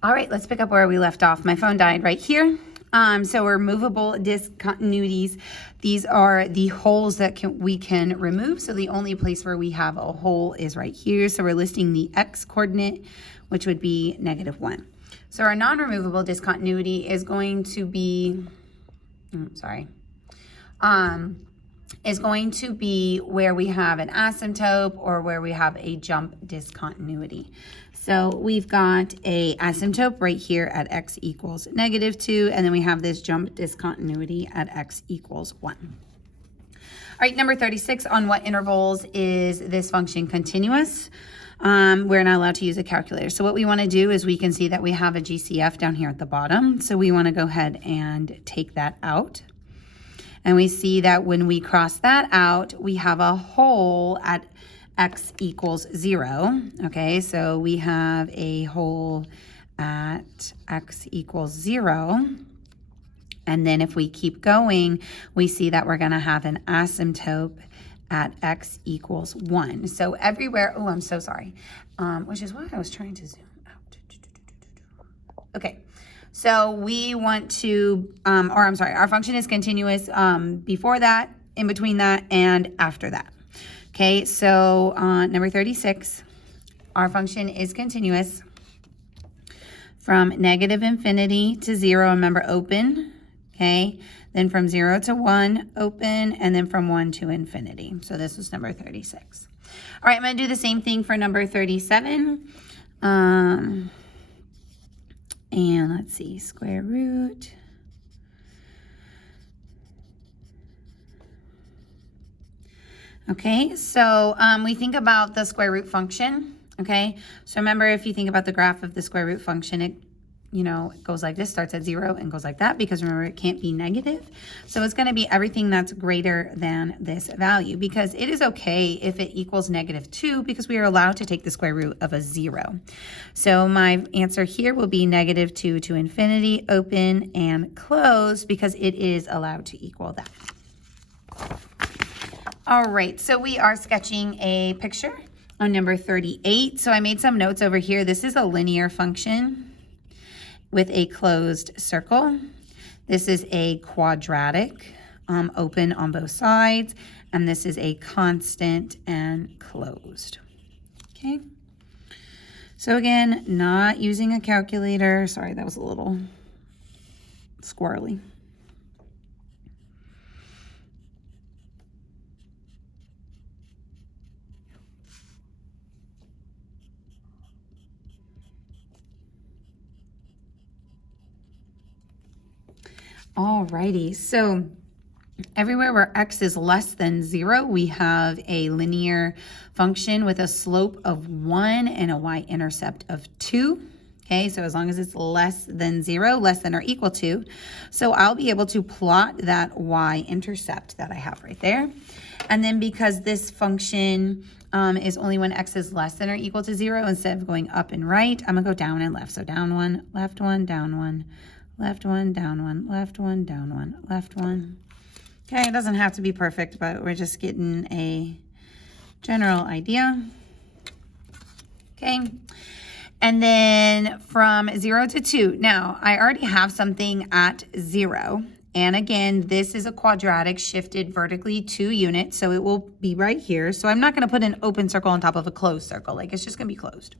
All right, let's pick up where we left off. My phone died right here. So we're movable discontinuities. These are the holes that we can remove. So the only place where we have a hole is right here. So we're listing the x coordinate, which would be -1. So our non-removable discontinuity is going to be, is going to be where we have an asymptote or where we have a jump discontinuity. So we've got a asymptote right here at x equals -2, and then we have this jump discontinuity at x equals 1. All right, number 36, on what intervals is this function continuous? We're not allowed to use a calculator. So what we want to do is we can see that we have a GCF down here at the bottom. So we want to go ahead and take that out. And we see that when we cross that out, we have a hole at x equals 0. Okay, so we have a hole at x equals 0. And then if we keep going, we see that we're going to have an asymptote at x equals 1. So everywhere, oh, I'm so sorry, which is why I was trying to zoom out. Okay. So we want to, our function is continuous before that, in between that, and after that. Okay, so number 36, our function is continuous from -infinity to 0, remember open, okay? Then from 0 to 1, open, and then from 1 to infinity. So this was number 36. All right, I'm gonna do the same thing for number 37. And let's see, square root. Okay, so we think about the square root function, okay? So remember, if you think about the graph of the square root function, it goes like this, starts at 0 and goes like that, because remember, it can't be negative. So it's gonna be everything that's greater than this value, because it is okay if it equals -2, because we are allowed to take the square root of a 0. So my answer here will be -2 to infinity, open and close, because it is allowed to equal that. All right, so we are sketching a picture on number 38. So I made some notes over here. This is a linear function with a closed circle. This is a quadratic, open on both sides, and this is a constant and closed. Okay. So again, not using a calculator. Sorry, that was a little squirrely. Alrighty, so everywhere where x is less than 0, we have a linear function with a slope of 1 and a y-intercept of 2. Okay, so as long as it's less than 0, less than or equal to, so I'll be able to plot that y-intercept that I have right there. And then because this function is only when x is less than or equal to 0, instead of going up and right, I'm gonna go down and left. So down 1, left 1, down 1, left 1, down 1, left 1, down 1, left 1. Okay, it doesn't have to be perfect, but we're just getting a general idea. Okay, and then from 0 to 2. Now, I already have something at 0. And again, this is a quadratic shifted vertically 2 units, so it will be right here. So I'm not going to put an open circle on top of a closed circle. Like, it's just going to be closed.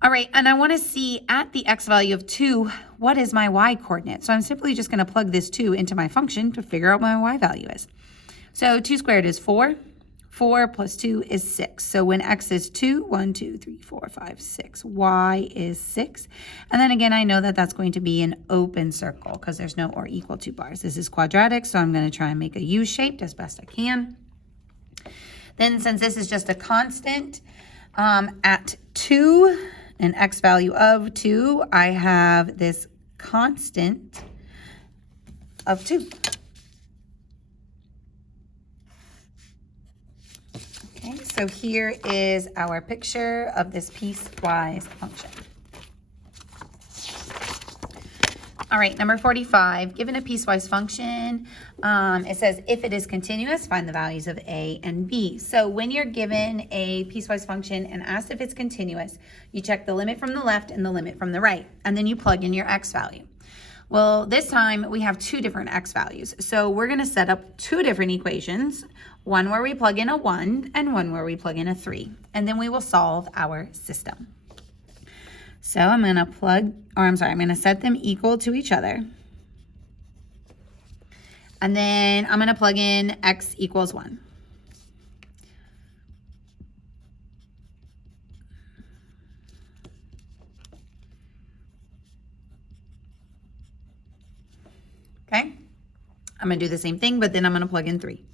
All right, and I want to see at the x value of 2, what is my y coordinate? So I'm simply just going to plug this 2 into my function to figure out what my y value is. So 2 squared is 4. 4 plus 2 is 6. So when x is 2, 1, 2, 3, 4, 5, 6. Y is 6. And then again, I know that that's going to be an open circle because there's no or equal to bars. This is quadratic, so I'm going to try and make a U-shaped as best I can. Then since this is just a constant, at 2, an x value of 2, I have this constant of 2. Okay, so here is our picture of this piecewise function. All right, number 45, given a piecewise function, it says if it is continuous, find the values of a and b. So when you're given a piecewise function and asked if it's continuous, you check the limit from the left and the limit from the right, and then you plug in your x value. Well, this time we have two different x values. So we're going to set up two different equations, one where we plug in a 1 and one where we plug in a 3, and then we will solve our system. So I'm going to set them equal to each other. And then I'm going to plug in x equals 1. Okay? I'm going to do the same thing, but then I'm going to plug in 3.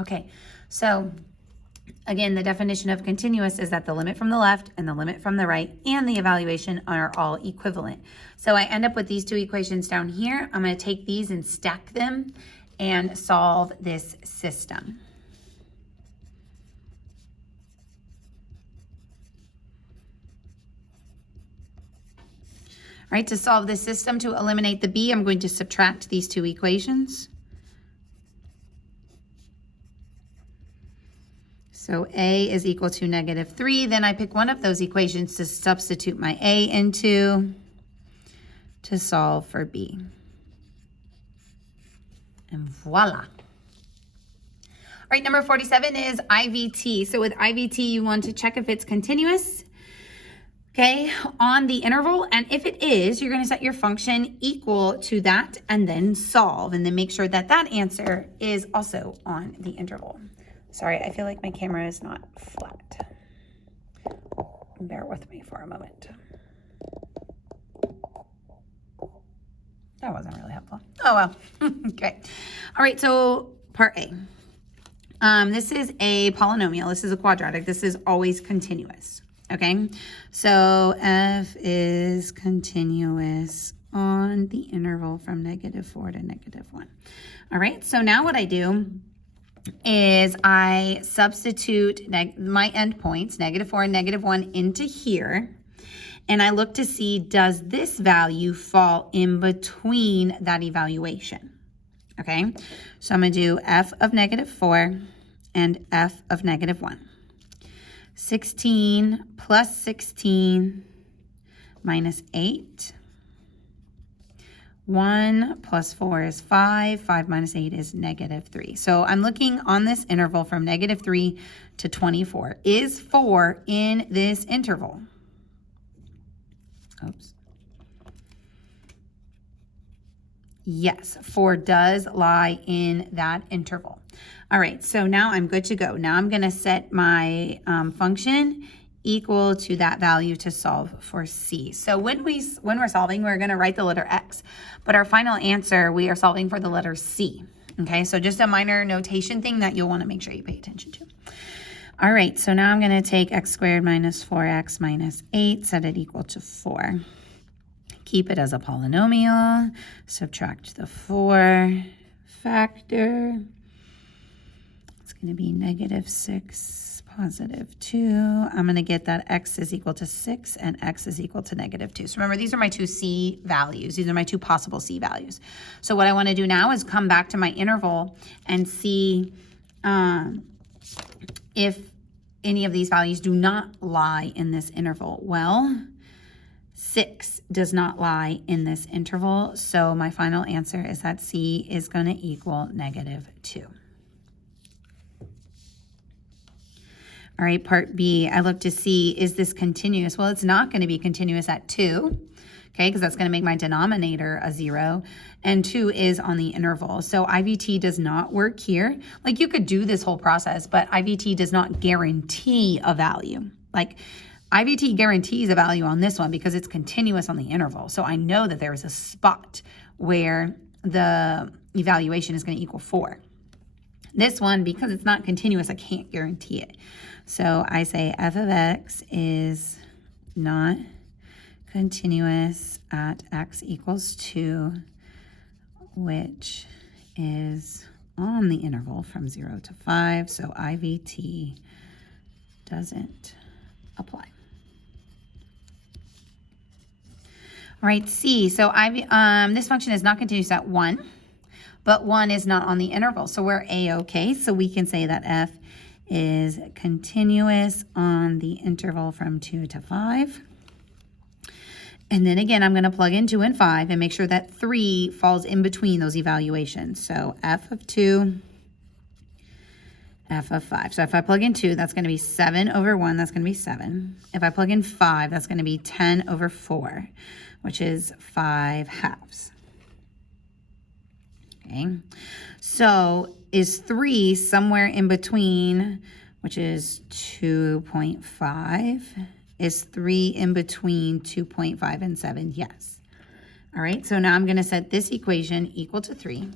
Okay, so again, the definition of continuous is that the limit from the left and the limit from the right and the evaluation are all equivalent. So I end up with these two equations down here. I'm going to take these and stack them and solve this system. All right, to solve this system, to eliminate the b, I'm going to subtract these two equations. So a is equal to -3. Then I pick one of those equations to substitute my a into to solve for b. And voila. All right, number 47 is IVT. So with IVT, you want to check if it's continuous, okay, on the interval. And if it is, you're going to set your function equal to that and then solve. And then make sure that that answer is also on the interval. Sorry, I feel like my camera is not flat. Bear with me for a moment. That wasn't really helpful. Oh, well. Okay. All right, so part A. This is a polynomial. This is a quadratic. This is always continuous, okay? So f is continuous on the interval from -4 to -1. All right, so now what I do is I substitute my endpoints, -4 and -1, into here. And I look to see, does this value fall in between that evaluation? Okay, so I'm going to do f of -4 and f of -1. 16 plus 16 minus 8. 1 plus 4 is 5. 5 minus 8 is -3. So I'm looking on this interval from -3 to 24. Is 4 in this interval? Oops. Yes, 4 does lie in that interval. All right, so now I'm good to go. Now I'm going to set my function equal to that value to solve for C. So when we're solving, we're going to write the letter X, but our final answer, we are solving for the letter C. Okay, so just a minor notation thing that you'll want to make sure you pay attention to. All right, so now I'm going to take x squared minus 4x minus 8, set it equal to 4. Keep it as a polynomial, subtract the 4 factor. It's going to be -6, +2. I'm going to get that x is equal to 6 and x is equal to -2. So remember, these are my two C values. These are my two possible C values. So what I want to do now is come back to my interval and see if any of these values do not lie in this interval. Well, 6 does not lie in this interval. So my final answer is that C is going to equal -2. All right, part B, I look to see, is this continuous? Well, it's not going to be continuous at 2, okay, because that's going to make my denominator a 0, and 2 is on the interval. So IVT does not work here. Like, you could do this whole process, but IVT does not guarantee a value. Like, IVT guarantees a value on this one because it's continuous on the interval. So I know that there is a spot where the evaluation is going to equal 4. This one, because it's not continuous, I can't guarantee it. So I say f of x is not continuous at x equals 2, which is on the interval from 0 to 5, so IVT doesn't apply. All right, C, so this function is not continuous at 1, but 1 is not on the interval, so we're A-okay, so we can say that f is continuous on the interval from 2 to 5. And then again, I'm going to plug in 2 and 5 and make sure that 3 falls in between those evaluations. So f of 2, f of 5. So if I plug in 2, that's going to be 7 over 1. That's going to be 7. If I plug in 5, that's going to be 10 over 4, which is 5 halves. Okay. So is 3 somewhere in between, which is 2.5? Is 3 in between 2.5 and 7? Yes. All right, so now I'm going to set this equation equal to 3.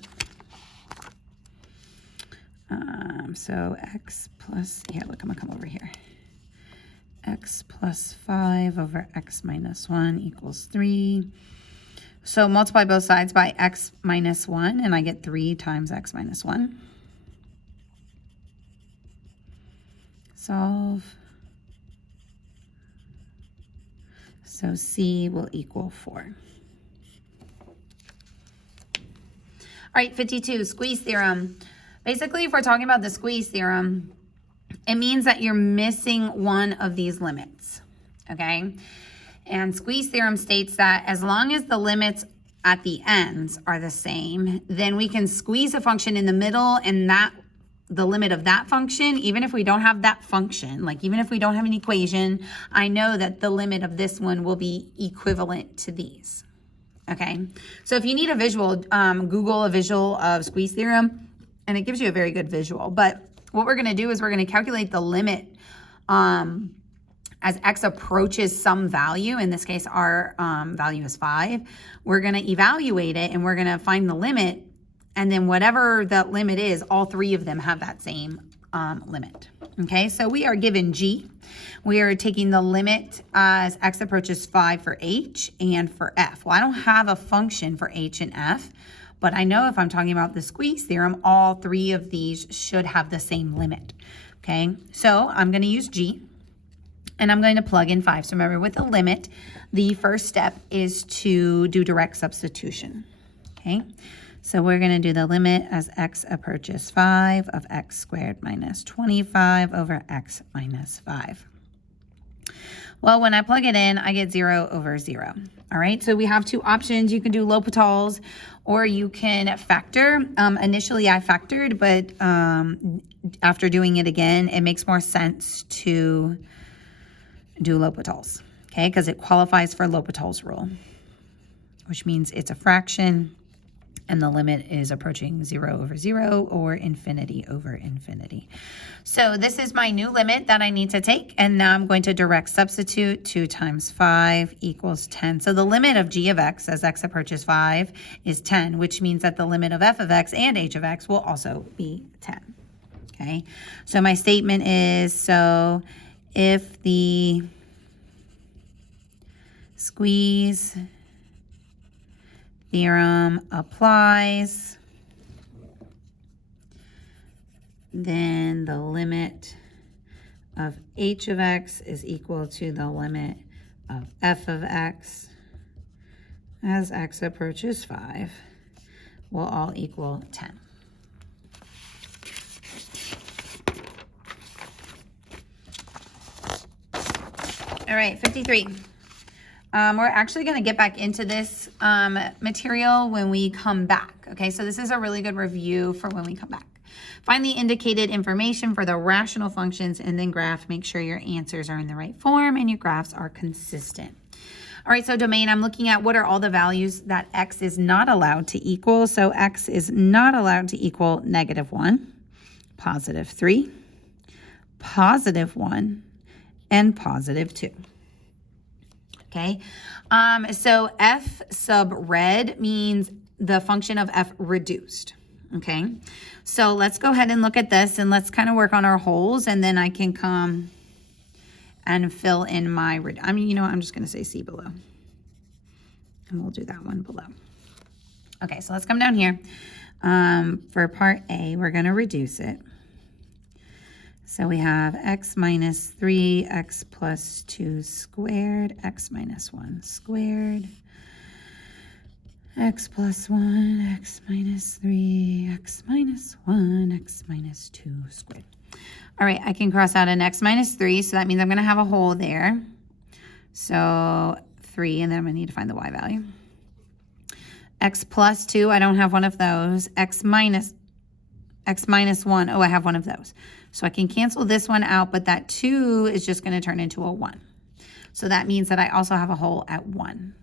So x plus, look, I'm going to come over here. X plus 5 over x minus 1 equals 3. So multiply both sides by x minus 1, and I get 3 times x minus 1. Solve. So C will equal 4. All right, 52, squeeze theorem. Basically, if we're talking about the squeeze theorem, it means that you're missing one of these limits, okay? And squeeze theorem states that as long as the limits at the ends are the same, then we can squeeze a function in the middle, and the limit of that function, even if we don't have that function, like even if we don't have an equation, I know that the limit of this one will be equivalent to these, okay? So if you need a visual, Google a visual of squeeze theorem, and it gives you a very good visual. But what we're gonna do is we're gonna calculate the limit as x approaches some value. In this case, our value is 5. We're gonna evaluate it, and we're gonna find the limit, and then whatever that limit is, all 3 of them have that same limit. Okay, so we are given G. We are taking the limit as x approaches 5 for H and for F. Well, I don't have a function for H and F, but I know if I'm talking about the squeeze theorem, all 3 of these should have the same limit. Okay, so I'm going to use G, and I'm going to plug in 5. So remember, with a limit, the first step is to do direct substitution. Okay, so we're going to do the limit as x approaches 5 of x squared minus 25 over x minus 5. Well, when I plug it in, I get 0 over 0. All right, so we have 2 options. You can do L'Hopital's, or you can factor. Initially, I factored, but after doing it again, it makes more sense to do L'Hopital's, okay, because it qualifies for L'Hopital's rule, which means it's a fraction, and the limit is approaching 0 over 0 or infinity over infinity. So this is my new limit that I need to take, and now I'm going to direct substitute. 2 times 5 equals 10. So the limit of g of x as x approaches 5 is 10, which means that the limit of f of x and h of x will also be 10. Okay, so my statement is, so if the squeeze theorem applies, then the limit of h of x is equal to the limit of f of x as x approaches 5 will all equal 10. All right, 53. We're actually going to get back into this material when we come back. Okay, so this is a really good review for when we come back. Find the indicated information for the rational functions and then graph. Make sure your answers are in the right form and your graphs are consistent. All right, so domain, I'm looking at what are all the values that x is not allowed to equal. So x is not allowed to equal -1, +3, +1, and +2. Okay, so f sub red means the function of f reduced. Okay, so let's go ahead and look at this, and let's kind of work on our holes, and then I can come and fill in my, I'm just going to say C below. and we'll do that one below. Okay, so let's come down here. For part A, we're going to reduce it. So we have x minus 3, x plus 2 squared, x minus 1 squared, x plus 1, x minus 3, x minus 1, x minus 2 squared. All right, I can cross out an x minus 3, so that means I'm going to have a hole there. So 3, and then I'm going to need to find the y value. X plus 2, I don't have one of those. X minus 1, oh, I have one of those. So I can cancel this one out, but that 2 is just going to turn into a 1. So that means that I also have a hole at 1.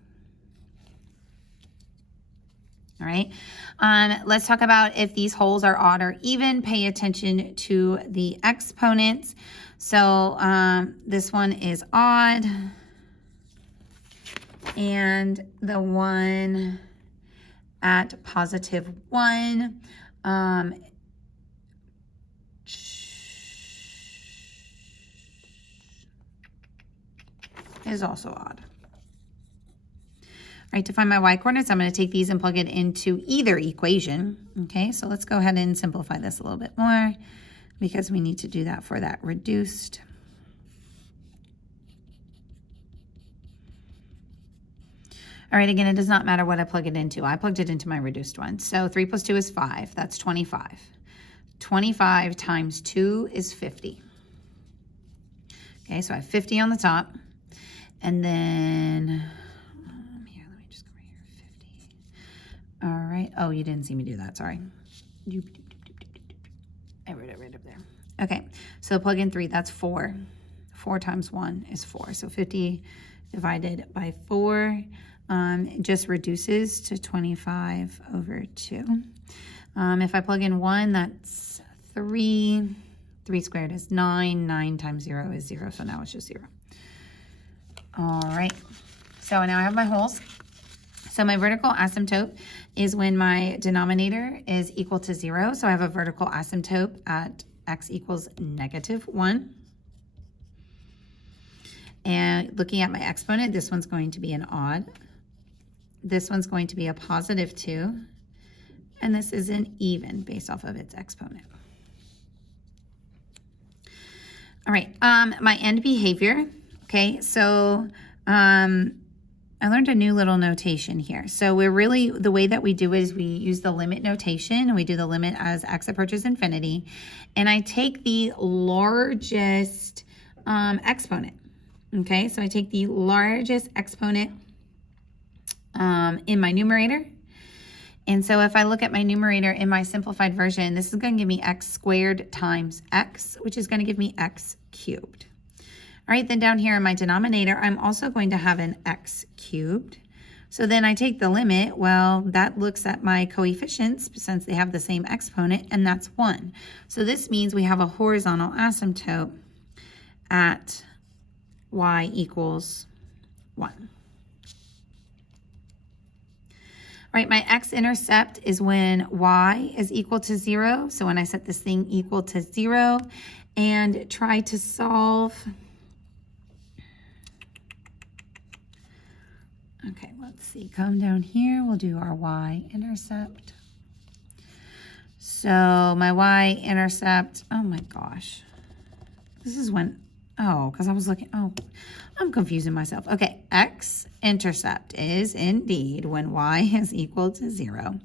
All right, let's talk about if these holes are odd or even. Pay attention to the exponents. So this one is odd, and the one at positive 1 is also odd. All right, to find my y-coordinates, I'm going to take these and plug it into either equation. Okay, so let's go ahead and simplify this a little bit more because we need to do that for that reduced. All right, again, it does not matter what I plug it into. I plugged it into my reduced one. So 3 plus 2 is 5. That's 25. 25 times 2 is 50. Okay, so I have 50 on the top. And then, here, let me just go right here, 50. All right. Oh, you didn't see me do that. Sorry. I wrote it right up there. Okay, so plug in 3. That's 4. 4 times 1 is 4. So 50 divided by 4. It just reduces to 25 over 2. If I plug in 1, that's 3. 3 squared is 9. 9 times 0 is 0, so now it's just 0. All right, so now I have my holes. So my vertical asymptote is when my denominator is equal to 0. So I have a vertical asymptote at x equals -1. And looking at my exponent, this one's going to be an odd. This one's going to be a positive 2. And this is an even based off of its exponent. All right, my end behavior. Okay, so I learned a new little notation here. So we're really, the way that we do it is we use the limit notation, and we do the limit as x approaches infinity. And I take the largest exponent. Okay, so I take the largest exponent in my numerator. And so if I look at my numerator in my simplified version, this is going to give me x squared times x, which is going to give me x cubed. All right, then down here in my denominator, I'm also going to have an x cubed. So then I take the limit. Well, that looks at my coefficients since they have the same exponent, and that's 1. So this means we have a horizontal asymptote at y equals 1. All right, my x-intercept is when y is equal to 0. So when I set this thing equal to 0 and try to solve. Okay, let's see, come down here, we'll do our y-intercept. So my y-intercept, oh my gosh, this is when, oh, because I was looking, oh, I'm confusing myself. Okay, x-intercept is indeed when y is equal to 0.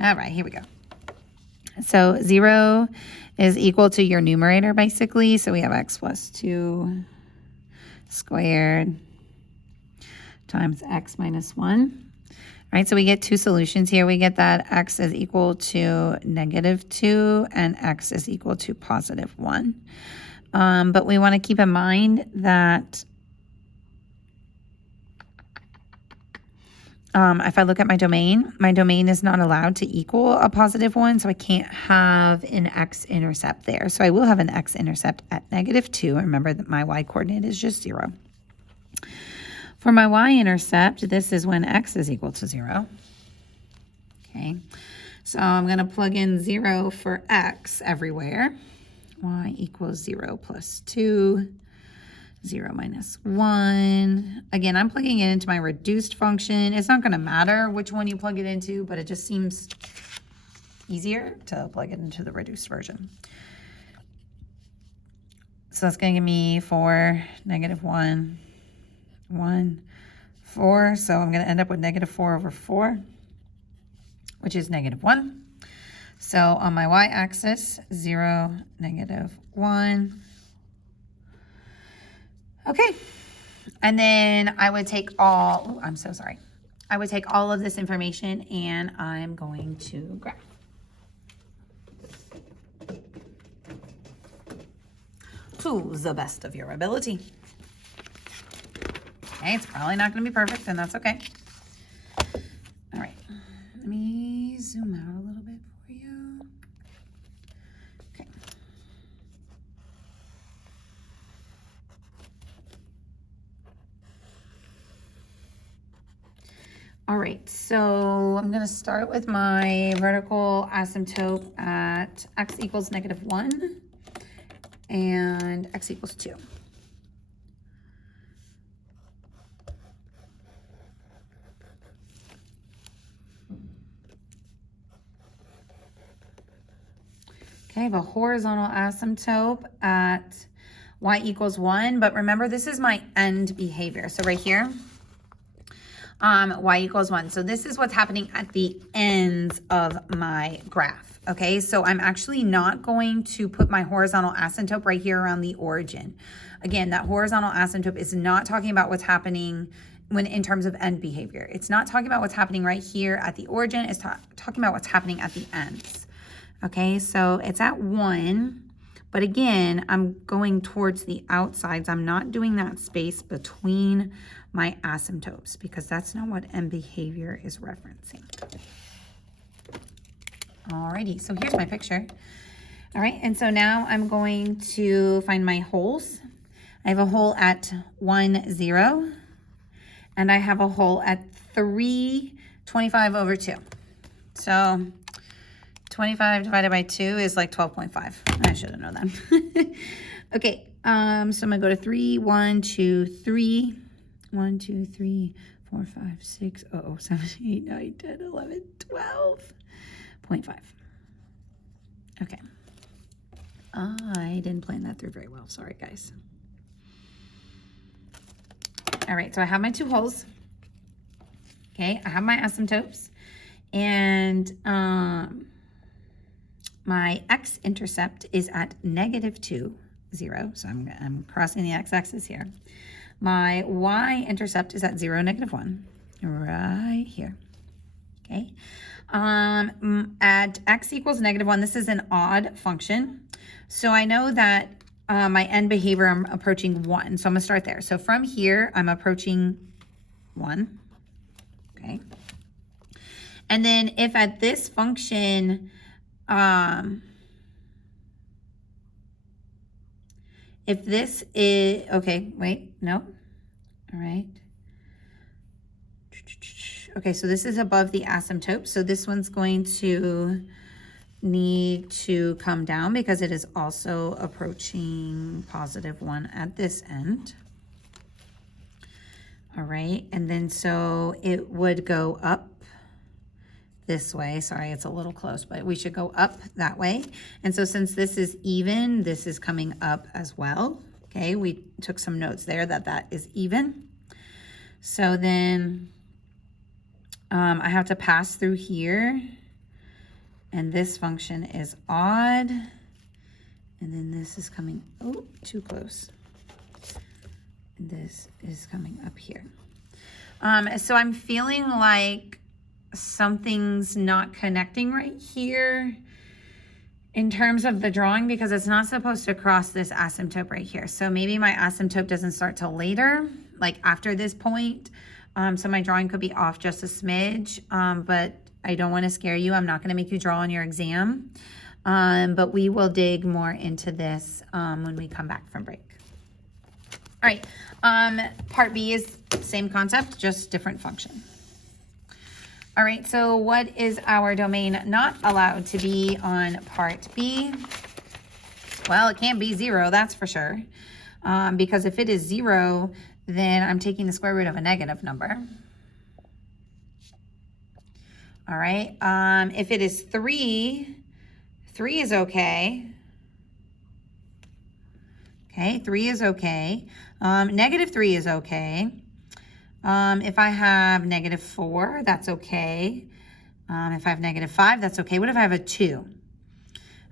All right, here we go. So 0 is equal to your numerator, basically. So we have x plus 2 squared times x minus 1. All right, so we get two solutions here. We get that x is equal to -2 and x is equal to +1. But we want to keep in mind that if I look at my domain is not allowed to equal a +1, so I can't have an x-intercept there. So I will have an x-intercept at -2. Remember that my y-coordinate is just 0. For my y-intercept, this is when x is equal to 0. Okay, so I'm going to plug in 0 for x everywhere. Y equals 0 plus 2 0 minus 1. Again, I'm plugging it into my reduced function. It's not going to matter which one you plug it into, but it just seems easier to plug it into the reduced version. So that's going to give me 4, negative 1, 1, 4. So I'm going to end up with negative 4 over 4, which is negative 1. So on my y-axis, 0, negative 1. Okay. And then I would take all, I'm so sorry. I would take all of this information and I'm going to graph. To the best of your ability. Okay, it's probably not going to be perfect, and that's okay. All right, let me zoom out a little bit for you. Okay. All right, so I'm going to start with my vertical asymptote at x equals negative 1 and x equals 2. Okay, I have a horizontal asymptote at y equals 1, but remember this is my end behavior. So right here, y equals 1. So this is what's happening at the ends of my graph. Okay, so I'm actually not going to put my horizontal asymptote right here around the origin. Again, that horizontal asymptote is not talking about what's happening when in terms of end behavior. It's not talking about what's happening right here at the origin. It's talking about what's happening at the ends. Okay, so it's at 1, but again, I'm going towards the outsides. I'm not doing that space between my asymptotes because that's not what end behavior is referencing. Alrighty, so here's my picture. All right, and so now I'm going to find my holes. I have a hole at 1, 0, and I have a hole at 3, 25 over 2. So 25 divided by 2 is like 12.5. I should have known that. Okay, so I'm going to go to 3, 1, 2, 3. 1, 2, 3, 4, 5, 6, 7, 8, 9, 10, 11, 12.5. Okay. I didn't plan that through very well. Sorry, guys. All right, so I have my 2 holes. Okay, I have my asymptotes. And my x-intercept is at negative 2, 0. So I'm crossing the x-axis here. My y-intercept is at 0, negative 1, right here. Okay. At x equals negative 1, this is an odd function. So I know that my end behavior, I'm approaching 1. So I'm going to start there. So from here, I'm approaching 1. Okay. And then if at this function, if this is, okay, wait, no. All right. Okay, so this is above the asymptote. So this one's going to need to come down because it is also approaching positive 1 at this end. All right, and then so it would go up this way. Sorry, it's a little close, but we should go up that way. And so since this is even, this is coming up as well. Okay, we took some notes there that is even. So then I have to pass through here. And this function is odd. And then this is coming, oh, too close. And this is coming up here. So I'm feeling like something's not connecting right here in terms of the drawing because it's not supposed to cross this asymptote right here. So maybe my asymptote doesn't start till later, like after this point. So my drawing could be off just a smidge, but I don't want to scare you. I'm not going to make you draw on your exam, but we will dig more into this when we come back from break. All right, part B is same concept, just different function. All right, so what is our domain not allowed to be on part B? Well, it can't be 0, that's for sure. because if it is 0, then I'm taking the square root of a negative number. All right, if it is 3, 3 is okay. Okay, 3 is okay. Negative 3 is okay. If I have negative 4, that's okay. If I have negative 5, that's okay. What if I have a 2?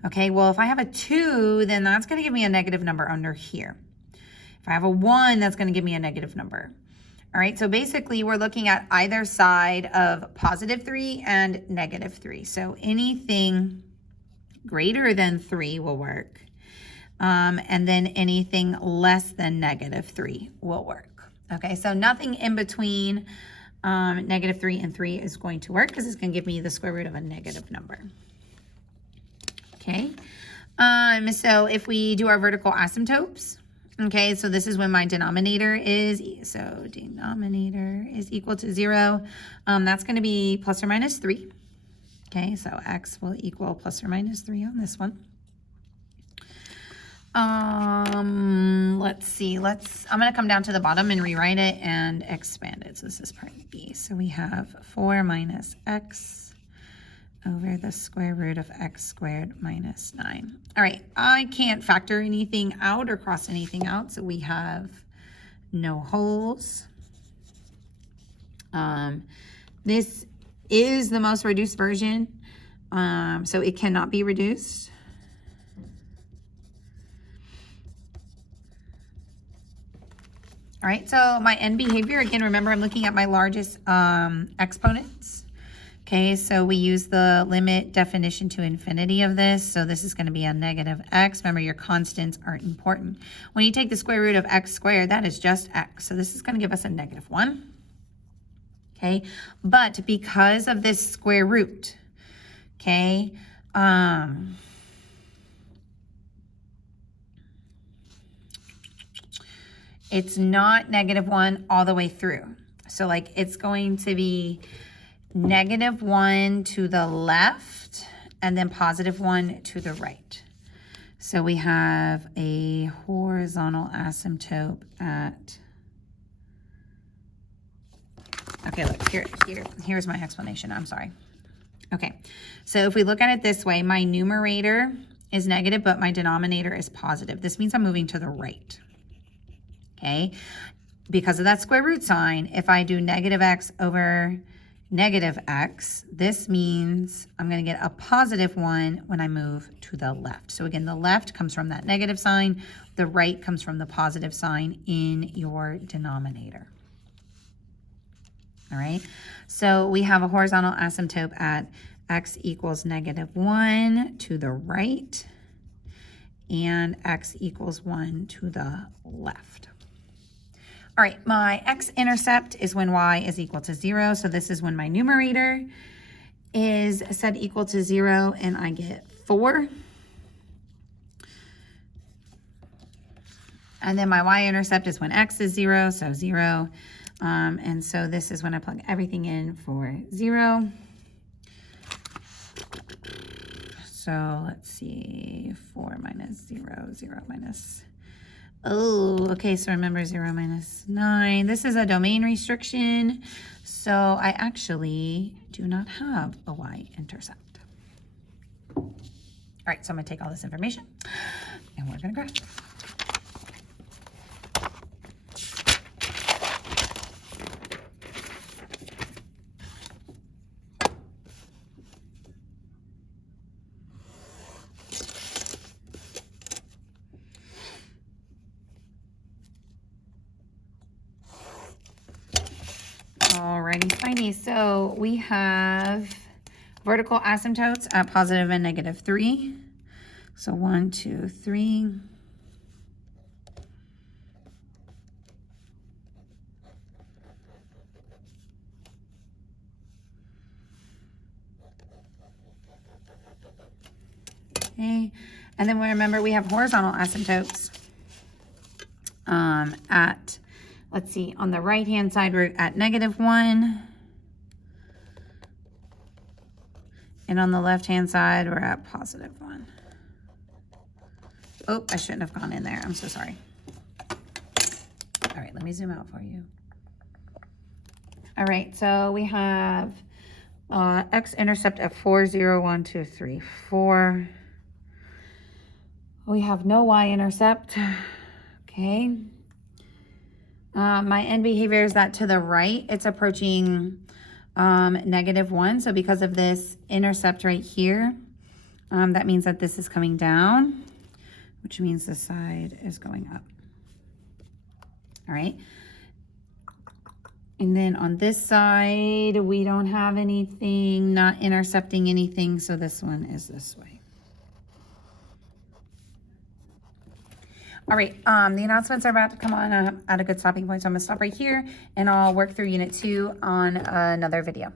Okay, well, if I have a 2, then that's going to give me a negative number under here. If I have a 1, that's going to give me a negative number. All right, so basically we're looking at either side of positive 3 and negative 3. So anything greater than 3 will work. And then anything less than negative 3 will work. Okay, so nothing in between negative 3 and 3 is going to work because it's going to give me the square root of a negative number. Okay, so if we do our vertical asymptotes, okay, so this is when my denominator is, so denominator is equal to 0. That's going to be plus or minus 3. Okay, so x will equal plus or minus 3 on this one. Let's see, I'm going to come down to the bottom and rewrite it and expand it. So this is part B. So we have 4 minus x over the square root of x squared minus 9. All right, I can't factor anything out or cross anything out, so we have no holes. This is the most reduced version, so it cannot be reduced. All right, so my end behavior, again, remember I'm looking at my largest exponents. Okay, so we use the limit definition to infinity of this. So this is going to be a negative x. Remember, your constants aren't important. When you take the square root of x squared, that is just x. So this is going to give us a negative 1. Okay, but because of this square root, okay, it's not negative 1 all the way through. So like it's going to be negative 1 to the left and then positive 1 to the right. So we have a horizontal asymptote at, okay, look, here's my explanation. I'm sorry. Okay, so if we look at it this way, my numerator is negative, but my denominator is positive. This means I'm moving to the right. Okay, because of that square root sign, if I do negative x over negative x, this means I'm going to get a positive 1 when I move to the left. So again, the left comes from that negative sign, the right comes from the positive sign in your denominator. All right, so we have a horizontal asymptote at x equals negative 1 to the right and x equals 1 to the left. All right, my x-intercept is when y is equal to 0. So this is when my numerator is set equal to 0 and I get 4. And then my y-intercept is when x is 0, so 0. And so this is when I plug everything in for 0. So let's see, 4 minus 0, 0 minus... Oh, okay, so remember 0 minus 9. This is a domain restriction, so I actually do not have a y-intercept. All right, so I'm going to take all this information, and we're going to graph. Alrighty, fine. So we have vertical asymptotes at positive and negative 3. So 1, 2, 3. Okay, and then we remember we have horizontal asymptotes at, let's see, on the right-hand side, we're at negative 1. And on the left-hand side, we're at positive 1. Oh, I shouldn't have gone in there. I'm so sorry. All right, let me zoom out for you. All right, so we have x-intercept of 4, 0, 1, 2, 3, 4. We have no y-intercept. Okay. My end behavior is that to the right, it's approaching -1. So because of this intercept right here, that means that this is coming down, which means this side is going up. All right. And then on this side, we don't have anything, not intercepting anything. So this one is this way. All right, the announcements are about to come on at a good stopping point. So I'm gonna stop right here and I'll work through Unit 2 on another video.